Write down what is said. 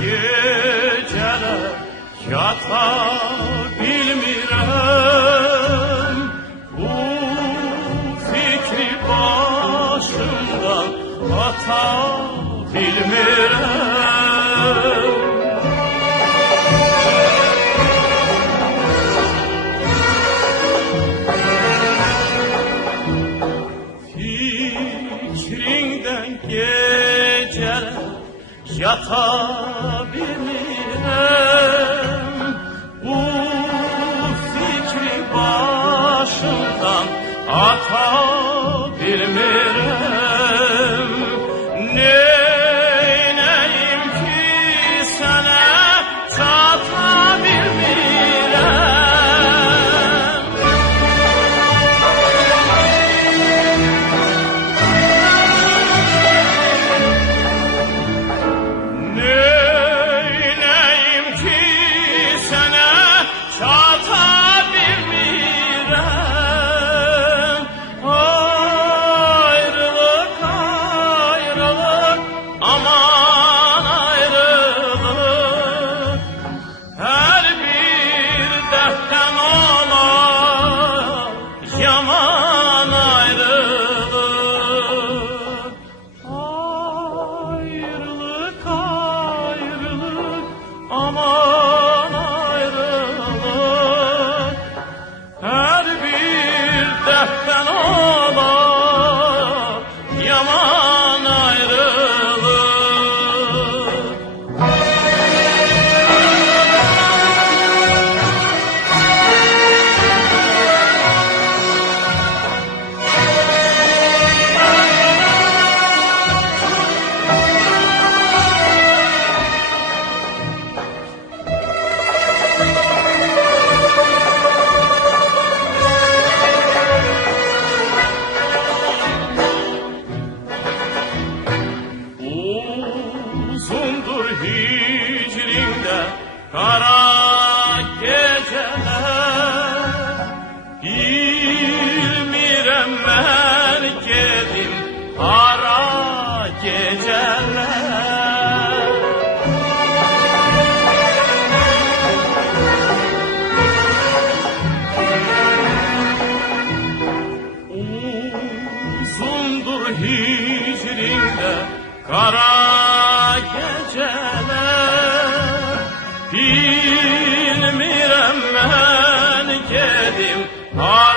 geceler yata bilmirəm Bu fikri başımdan ata bilmirəm Fikrinden geceler yata bilmirəm Bu fikri başımdan ata bilmirəm Uzundur hicrində qara gecələr Bilmirəm mən gedim hara gecələr Uzundur hicrində qara On